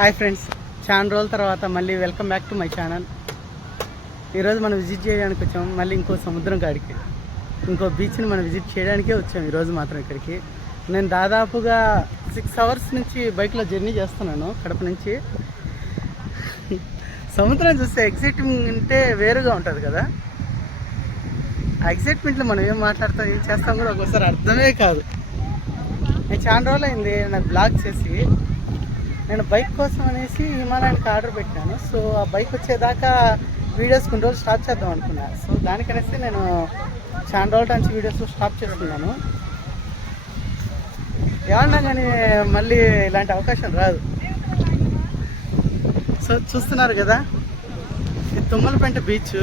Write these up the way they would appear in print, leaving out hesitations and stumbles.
Hi friends, చాలా రోజుల తర్వాత మళ్ళీ welcome back to my channel. ఈరోజు మనం విజిట్ చేయడానికి వచ్చాము. మళ్ళీ ఇంకో సముద్రం కాడికి, ఇంకో బీచ్ని మనం విజిట్ చేయడానికే వచ్చాము ఈరోజు మాత్రం ఇక్కడికి. నేను దాదాపుగా 6 hours నుంచి బైక్లో జర్నీ చేస్తున్నాను కడప నుంచి. సముద్రం చూస్తే ఎగ్జైటింగ్ అంటే వేరుగా ఉంటుంది కదా. ఆ ఎగ్జైట్మెంట్లో మనం ఏం మాట్లాడతాం, ఏం చేస్తాం కూడా ఒక్కోసారి అర్థమే కాదు. నేను చాలా రోజులు అయింది నాకు బ్లాగ్ చేసి. నేను బైక్ కోసం అనేసి హిమాలయానికి ఆర్డర్ పెట్టాను. సో ఆ బైక్ వచ్చేదాకా వీడియోస్ కొన్ని రోజులు స్టాప్ చేద్దాం అనుకున్నాను. సో దానికనేసి నేను చాలా రోజుల నుంచి వీడియోస్ స్టాప్ చేస్తున్నాను. ఏమన్నా కానీ మళ్ళీ ఇలాంటి అవకాశం రాదు. సో చూస్తున్నారు కదా, ఇది తుమ్మలపెంట బీచ్.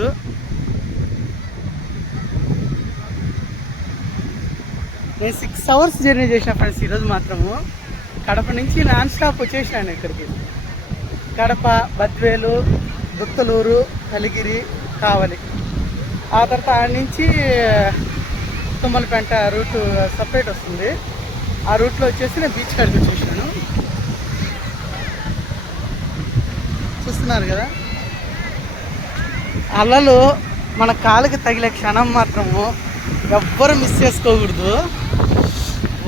నేను 6 hours జర్నీ చేసిన ఫ్రెండ్స్ ఈరోజు మాత్రము. కడప నుంచి నాన్ స్టాప్ వచ్చేసినాను ఇక్కడికి. కడప, బద్వేలు, దుత్తలూరు, కలిగిరి, కావలి. ఆ తర్వాత ఆడ నుంచి తుమ్మలపెంట రూట్ సపరేట్ వస్తుంది. ఆ రూట్లో వచ్చేసి నేను బీచ్ కాడికి వచ్చేసాను. చూస్తున్నారు కదా, అలలు మన కాళ్ళకి తగిలే క్షణం మాత్రము ఎవ్వరు మిస్ చేసుకోకూడదు.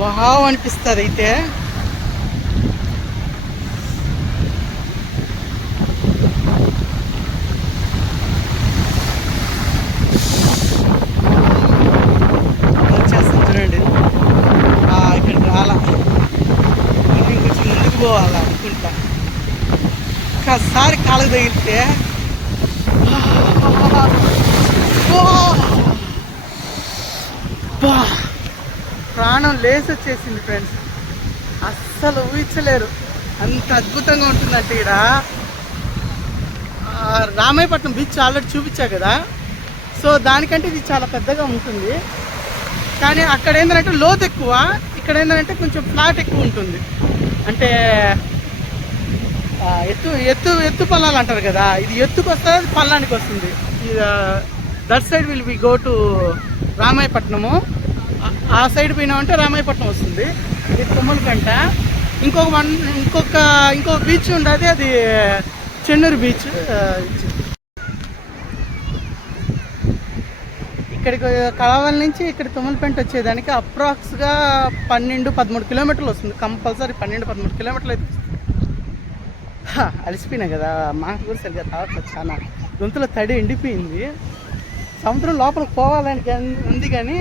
వావ్ అనిపిస్తుంది. అయితే వచ్చేస్తుంది చూడండి. ఇక్కడికి రాలా, ఇంకొంచెం ముందుకు పోవాలా అనుకుంటా. ఒక్కసారి కాళ్ళకి తగిలితే ప్రాణం లేసి వచ్చేసింది ఫ్రెండ్స్. అస్సలు ఊహించలేరు అంత అద్భుతంగా ఉంటుందంటే. ఇక్కడ రామాయపట్నం బీచ్ ఆల్రెడీ చూపించా కదా. సో దానికంటే ఇది చాలా పెద్దగా ఉంటుంది. కానీ అక్కడ ఏంటంటే లోతు ఎక్కువ, ఇక్కడ ఏంటంటే కొంచెం ఫ్లాట్ ఎక్కువ ఉంటుంది. అంటే ఎత్తు ఎత్తు ఎత్తు పల్లాలు అంటారు కదా, ఇది ఎత్తుకు వస్తుంది, అది పల్లానికి వస్తుంది. That side will we go to Ramayapatnam. ఆ సైడ్ పోయినామంటే రామాయపట్నం వస్తుంది. ఇది తుమ్మలపెంట. ఇంకొక బీచ్ ఉండదు, అది చెన్నూరు బీచ్. ఇక్కడికి కావాలి నుంచి ఇక్కడ తుమ్మలపెంట వచ్చేదానికి అప్రాక్స్గా 12-13 కిలోమీటర్లు వస్తుంది. కంపల్సరీ 12-13 కిలోమీటర్లు అయితే వస్తుంది. అలసిపోయినా కదా, మాకు కూడా సరిగ్గా రావట్లేదు. చాలా గొంతులో తడి ఎండిపోయింది. సముద్రం లోపలికి పోవాలని ఉంది, కానీ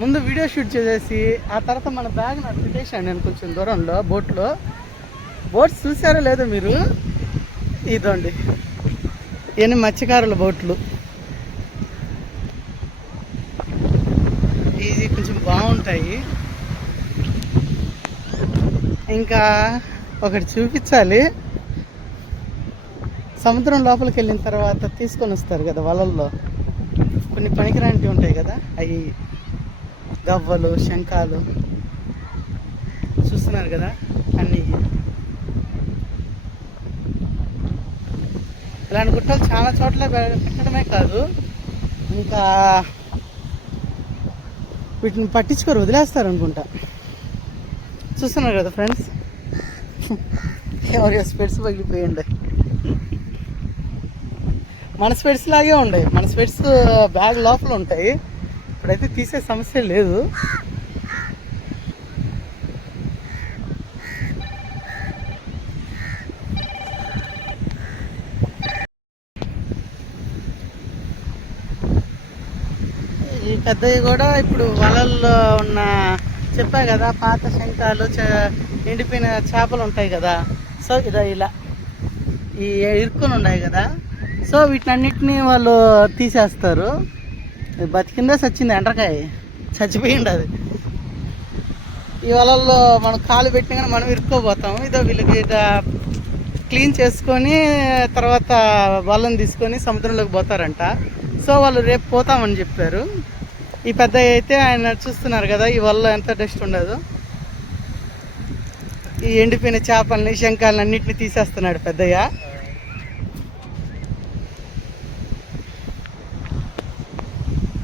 ముందు వీడియో షూట్ చేసేసి ఆ తర్వాత మన బ్యాగ్ నాకు పెట్టేసాను నేను కొంచెం దూరంలో బోట్లో. బోట్స్ చూసారో లేదో మీరు, ఇదండి ఇవన్నీ మత్స్యకారుల బోట్లు. ఇది కొంచెం బాగుంటాయి. ఇంకా ఒకటి చూపించాలి. సముద్రం లోపలికి వెళ్ళిన తర్వాత తీసుకొని వస్తారు కదా వలల్లో, కొన్ని పనికిరాంటివి ఉంటాయి కదా, అవి గవ్వలు, శంఖాలు. చూస్తున్నారు కదా అన్నీ. ఇలాంటి గుట్టలు చాలా చోట్ల పెట్టడమే కాదు, ఇంకా వీటిని పట్టించుకొని వదిలేస్తారు అనుకుంటా. చూస్తున్నారు కదా ఫ్రెండ్స్, ఎవరి స్పెట్స్ పగిలిపోయింది. మన స్పెట్స్ లాగే ఉన్నాయి. మన స్పెట్స్ బ్యాగ్ లోపల ఉంటాయి. ఇప్పుడైతే తీసే సమస్య లేదు. ఈ పెద్దవి కూడా ఇప్పుడు వలల్లో ఉన్న, చెప్పా కదా, పాత శంఖాలు, ఎండిపోయిన చేపలు ఉంటాయి కదా. సో ఇలా ఈ ఇరుక్కుని ఉన్నాయి కదా. సో వీటినన్నిటినీ వాళ్ళు తీసేస్తారు. బతికిందే చచ్చింది, ఎండ్రకాయ చచ్చిపోయింది అది. ఈ వలల్లో మనం కాలు పెట్టినా కానీ మనం ఇరుక్కోపోతాము. ఇదో వీళ్ళకి క్లీన్ చేసుకొని తర్వాత వలని తీసుకొని సముద్రంలోకి పోతారంట. సో వాళ్ళు రేపు పోతామని చెప్పారు. ఈ పెద్ద అయితే ఆయన చూస్తున్నారు కదా, ఈ వల్ల ఎంత డస్ట్ ఉండదు. ఈ ఎండిపోయిన చేపల్ని, శంఖాలని అన్నిటిని తీసేస్తున్నాడు పెద్దయ్య.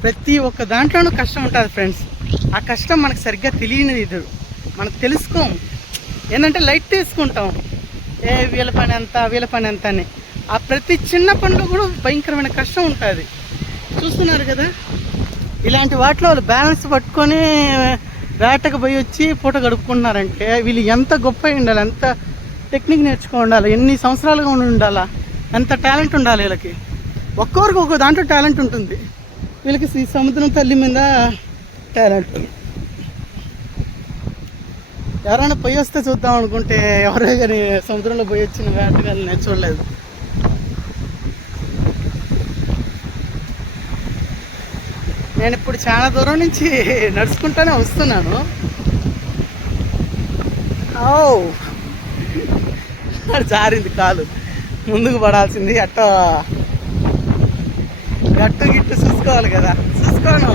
ప్రతి ఒక్క దాంట్లోనూ కష్టం ఉంటుంది ఫ్రెండ్స్. ఆ కష్టం మనకు సరిగ్గా తెలియనిది, మనకు తెలుసుకోం. ఏంటంటే లైట్ తీసుకుంటాం. వీళ్ళ పని ఎంత వీళ్ళ పని ఎంత అని. ఆ ప్రతి చిన్న పనిలో కూడా భయంకరమైన కష్టం ఉంటుంది. చూస్తున్నారు కదా, ఇలాంటి వాటిలో వాళ్ళు బ్యాలెన్స్ పట్టుకొని వేటకు పోయి వచ్చి పూట గడుపుకుంటున్నారంటే వీళ్ళు ఎంత గొప్ప ఉండాలి, ఎంత టెక్నిక్ నేర్చుకో ఉండాలి, ఎన్ని సంవత్సరాలుగా ఉండాలా, ఎంత టాలెంట్ ఉండాలి వీళ్ళకి. ఒక్కొక్కరికి ఒక్కో దాంట్లో టాలెంట్ ఉంటుంది. వీళ్ళకి ఈ సముద్రం తల్లి మీద టాలెంట్. ఎవరైనా పోయి వస్తే చూద్దాం అనుకుంటే ఎవరే కానీ సముద్రంలో పోయి వచ్చిన వేటగాళ్ళు నేను చూడలేదు. నేను ఇప్పుడు చాలా దూరం నుంచి నడుచుకుంటానే వస్తున్నాను. అది జారింది కాలు, ముందుకు పడాల్సింది. గట్టు గిట్టు చూసుకోవాలి కదా, చూసుకోను.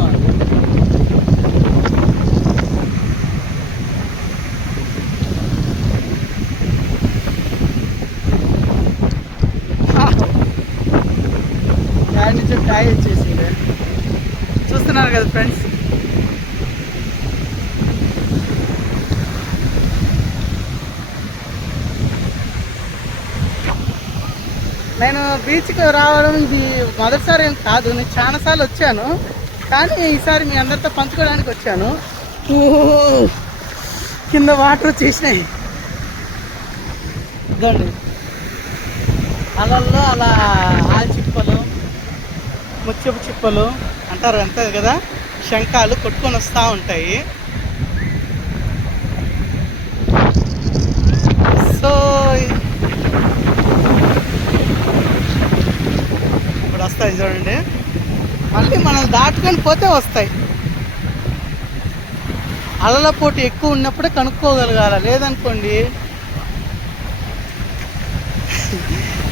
దాని నుంచి టాయ్ వచ్చేసింది. చూస్తున్నారు కదా ఫ్రెండ్స్, నేను బీచ్కి రావడం ఇది మొదటిసారి ఏం కాదు, నేను చాలాసార్లు వచ్చాను. కానీ ఈసారి మీ అందరితో పంచుకోవడానికి వచ్చాను. కింద వాటర్ వచ్చేసినాయి ఇదండి. అలల్లో అలా చిప్పలు, ముత్యపు చిప్పలు అంటారు అంతే కదా, శంఖాలు కొట్టుకొని వస్తూ ఉంటాయి. సో ఇప్పుడు వస్తాయి చూడండి, మళ్ళీ మనం దాటుకొని పోతే వస్తాయి. అలల పోటీ ఎక్కువ ఉన్నప్పుడే కనుక్కోగలగాల, లేదనుకోండి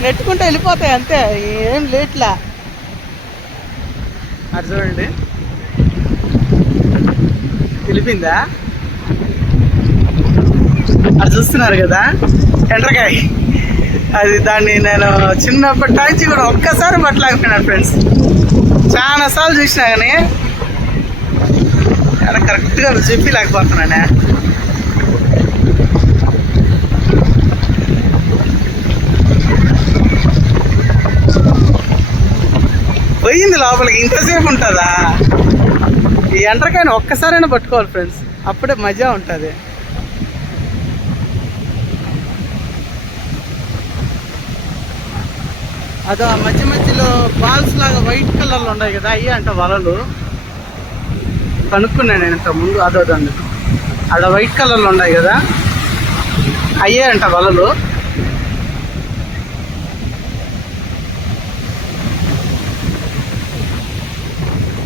నెట్టుకుంటే వెళ్ళిపోతాయి అంతే, ఏం లేట్లా. అది చూడండి తెలిపిందా, అది చూస్తున్నారు కదా ఎండ్రకాయ. అది దాన్ని నేను చిన్నప్పటి నుంచి కూడా ఒక్కసారి పట్టలేకపోయినాను ఫ్రెండ్స్. చాలా సార్లు చూసినా కానీ కరెక్ట్గా చెప్పలేకపోతున్నానే. పోయింది లోపలికి, ఇంతసేపు ఉంటుందా? ఈ ఎండ్రకాయని ఒక్కసారైనా పట్టుకోవాలి ఫ్రెండ్స్, అప్పుడే మజా ఉంటుంది. అదో మధ్య మధ్యలో బాల్స్ లాగా వైట్ కలర్లో ఉన్నాయి కదా, అయ్యే అంట వలలు. కనుక్కున్నాను నేను ఇంత ముందు. అదోదండి, అక్కడ వైట్ కలర్లో ఉన్నాయి కదా, అయ్యే అంట వలలు.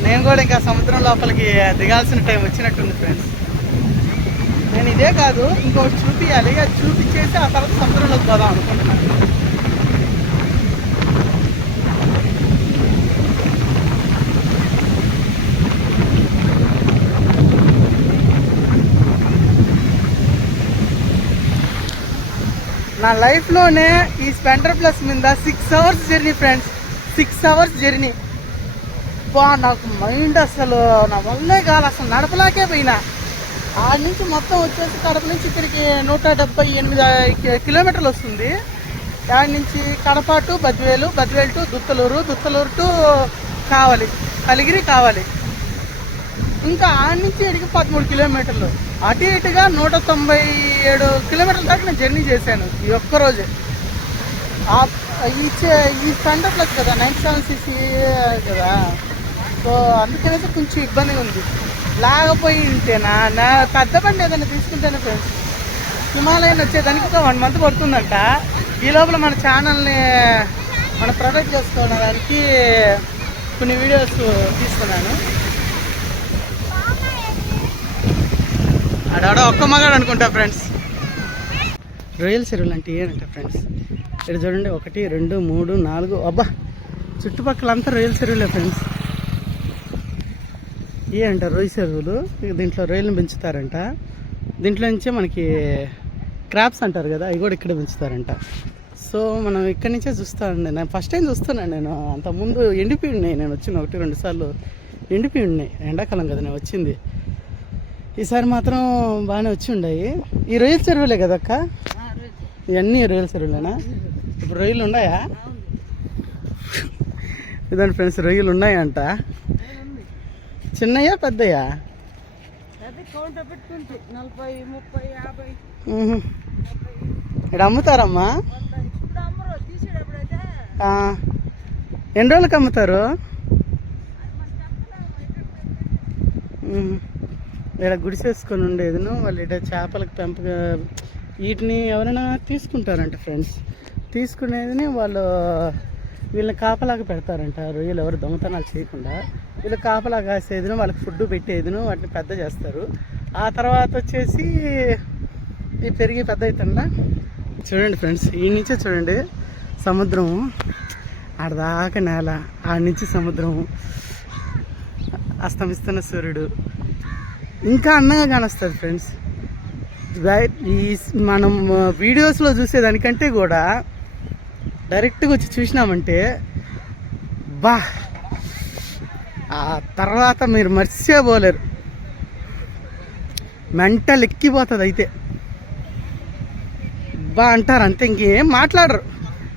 నేను కూడా ఇంకా సముద్రం లోపలికి దిగాల్సిన టైం వచ్చినట్టుంది ఫ్రెండ్స్. నేను ఇదే కాదు ఇంకొకటి చూపించాలి, అది చూపించేసి ఆ తర్వాత సముద్రంలోకి పోదాం అనుకుంటున్నాను. నా లైఫ్లోనే ఈ స్పెండర్ ప్లస్ మీద 6 hours journey friends, 6 hours journey. నాకు మైండ్ అసలు నా వల్లే కాదు, అసలు నడపలాకే పోయినా. ఆడి నుంచి మొత్తం వచ్చేసి కడప నుంచి ఇక్కడికి 178 కిలోమీటర్లు వస్తుంది. దాని నుంచి Kadapa to Badvel, Badvel to Duttalur, Duttalur to కావాలి, కలిగిరి కావాలి. ఇంకా ఆడి నుంచి ఇక్కడికి 13 కిలోమీటర్లు. అటు ఇటుగా 197 కిలోమీటర్ల దాకా నేను జర్నీ చేశాను ఈ ఒక్కరోజే. ఈ స్పెండర్ ప్లస్ కదా, 97cc కదా, సో అందుకనేసి కొంచెం ఇబ్బందిగా ఉంది. లేకపోయి ఉంటేనా నా పెద్ద బండి ఏదైనా తీసుకుంటేనే ఫ్రెండ్స్, హిమాలయన్ వచ్చేదానికి ఒక 1 month పడుతుందంట. ఈ లోపల మన ఛానల్ని మనం ప్రొటెక్ట్ చేసుకోవడానికి కొన్ని వీడియోస్ తీసుకున్నాను. ఆడ ఒక్క మగాడు అనుకుంటా ఫ్రెండ్స్. రొయ్యల చెరువులు అంటే ఏంటంటే ఫ్రెండ్స్, ఇక్కడ చూడండి 1 2 3 4 అబ్బా, చుట్టుపక్కలంతా రొయ్యల చెరువులే ఫ్రెండ్స్. అంట రొయ్య చెరువులు, దీంట్లో రొయ్యలను పెంచుతారంట. దీంట్లో నుంచే మనకి క్రాప్స్ అంటారు కదా, అవి కూడా ఇక్కడ పెంచుతారంట. సో మనం ఇక్కడి నుంచే చూస్తానండి. నేను ఫస్ట్ టైం చూస్తున్నాను. నేను అంతకుముందు ఎండిపోయి ఉన్నాయి, నేను వచ్చిన 1-2 సార్లు ఎండిపోయి ఉన్నాయి. ఎండాకాలం కదా నేను వచ్చింది. ఈసారి మాత్రం బాగానే వచ్చి ఉన్నాయి. ఈ రొయ్యల చెరువులే కదా అక్క, ఇవన్నీ రొయ్యల చెరువులేనా? ఇప్పుడు రొయ్యలు ఉన్నాయా? ఇదండి ఫ్రెండ్స్, రొయ్యలు ఉన్నాయంట. చిన్నయ్యా పెద్దయ్యా? ఇక్కడ అమ్ముతారమ్మా? ఎన్ని రోజులకి అమ్ముతారు? ఇక్కడ గుడిసేసుకొని ఉండేదిను వాళ్ళు ఇక్కడ చేపలకు పెంపక వీటిని ఎవరైనా తీసుకుంటారంట ఫ్రెండ్స్. తీసుకునేది వాళ్ళు వీళ్ళని కాపలాగా పెడతారంట. రొయ్యలు ఎవరు దొంగతనాలు చేయకుండా వీళ్ళు కాపలా కాసేదిను, వాళ్ళకి ఫుడ్ పెట్టేదిను, వాటిని పెద్ద చేస్తారు. ఆ తర్వాత వచ్చేసి ఇవి పెరిగి పెద్ద అవుతుందా. చూడండి ఫ్రెండ్స్, ఈ నుంచే చూడండి సముద్రము, ఆడదాకా నేల, ఆడ నుంచి సముద్రము, అస్తమిస్తున్న సూర్యుడు ఇంకా అందంగా కానొస్తుంది ఫ్రెండ్స్. ఈ మనం వీడియోస్లో చూసేదానికంటే కూడా డైరెక్ట్గా వచ్చి చూసినామంటే బా, ఆ తర్వాత మీరు మర్చిపోలేరు, మెంటల్ ఎక్కిపోతుంది. అయితే బా అంటారు అంతే, ఇంకేం మాట్లాడరు,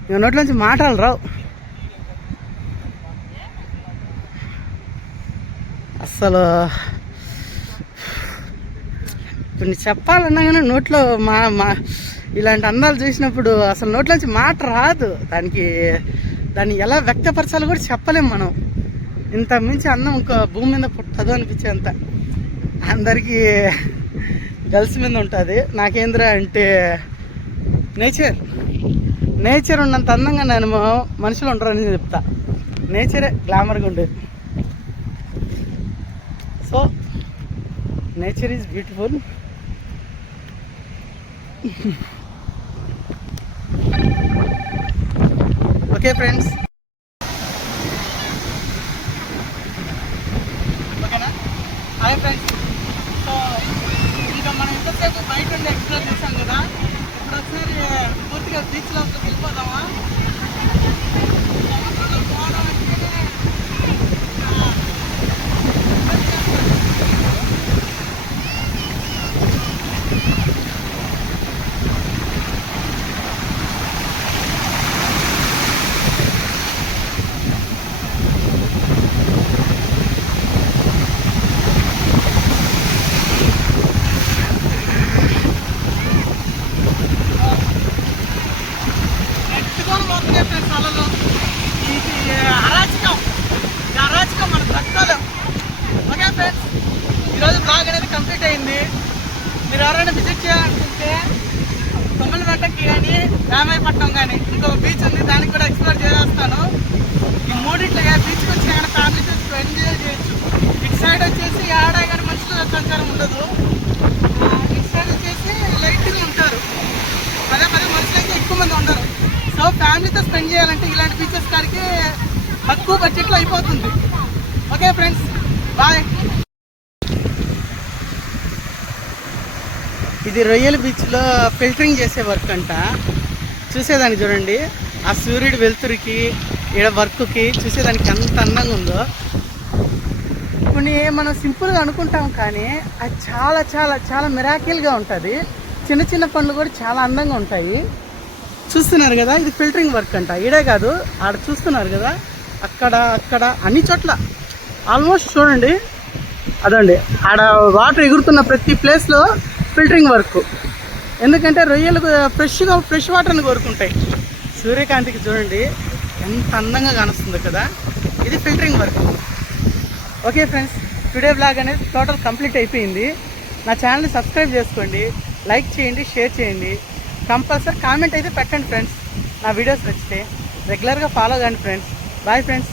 ఇంక నోట్లోంచి మాటలు రావు అస్సలు. కొన్ని చెప్పాలన్నా కానీ నోట్లో మా ఇలాంటి అందాలు చూసినప్పుడు అసలు నోట్లోంచి మాట రాదు. దాన్ని ఎలా వ్యక్తపరచాలో కూడా చెప్పలేము మనం. ఇంత మించి అందం ఇంకో భూమి మీద పుట్టదు అనిపించేంత అందరికీ గర్ల్స్ మీద ఉంటుంది. నాకేంద్రా అంటే నేచర్ ఉన్నంత అందంగా నేను మనుషులు ఉంటారని చెప్తా. నేచరే గ్లామర్గా ఉండేది. So nature is beautiful. Okay friends, ఓకేనా? Hi friends. సో ఇంకా మనం ఇంతసేపు బయట ఉండి ఎక్స్ప్లోర్ చేసాం కదా, ఇప్పుడు ఒకసారి పూర్తిగా బీచ్ లోపలికి వెళ్ళిపోదామా? అరాచకం మనం తట్టుకోలేం. ఓకే ఫ్రెండ్స్, ఈరోజు బ్లాగ్ అనేది కంప్లీట్ అయింది. మీరు ఎవరైనా విజిట్ చేయాలనుకుంటే కొమ్మలమెట్టకి కానీ రామాయపట్నం కానీ ఇంకొక బీచ్ ఉంది, దానికి కూడా ఎక్స్ప్లోర్ చేస్తాను. ఈ మూడింట్లో బీచ్కి వచ్చి కానీ ఫ్యామిలీతో ఎంజాయ్ చేయొచ్చు. ఇటు సైడ్ వచ్చేసి ఆడ కానీ మనుషుల సంచారం ఉండదు, ఇటు సైడ్ వచ్చేసి లైట్గా ఉంటారు, పదే మనుషులు అయితే ఎక్కువ మంది ఉండరు. సో ఫ్యామిలీతో స్పెండ్ చేయాలంటే ఇలాంటి బీచెస్ కాడికి తక్కువ బడ్జెట్లో అయిపోతుంది. Okay friends, bye. ఇది రొయ్యల బీచ్లో ఫిల్టరింగ్ చేసే వర్క్ అంట. చూసేదానికి చూడండి, ఆ సూర్యుడు వెలుతురికి ఇక్కడ వర్క్కి చూసేదానికి ఎంత అందంగా ఉందో. కొన్ని మనం సింపుల్గా అనుకుంటాం కానీ అది చాలా చాలా చాలా మిరాకిల్గా ఉంటుంది. చిన్న చిన్న పనులు కూడా చాలా అందంగా ఉంటాయి. చూస్తున్నారు కదా, ఇది ఫిల్టరింగ్ వర్క్ అంట. ఈడే కాదు, ఆడ చూస్తున్నారు కదా, అక్కడ అన్ని చోట్ల ఆల్మోస్ట్ చూడండి, అదండి ఆడ వాటర్ ఎగురుతున్న ప్రతి ప్లేస్లో ఫిల్టరింగ్ వర్క్. ఎందుకంటే రొయ్యలకు ఫ్రెష్ వాటర్ని కోరుకుంటాయి. సూర్యకాంతికి చూడండి ఎంత అందంగా కానొస్తుంది కదా, ఇది filtering work. Okay friends, today blog అనేది టోటల్ కంప్లీట్ అయిపోయింది. నా ఛానల్ని సబ్స్క్రైబ్ చేసుకోండి, లైక్ చేయండి, షేర్ చేయండి, కంపల్సరీ కామెంట్ అయితే పెట్టండి ఫ్రెండ్స్. నా వీడియోస్ నచ్చితే రెగ్యులర్గా ఫాలో కండి ఫ్రెండ్స్. Bye friends.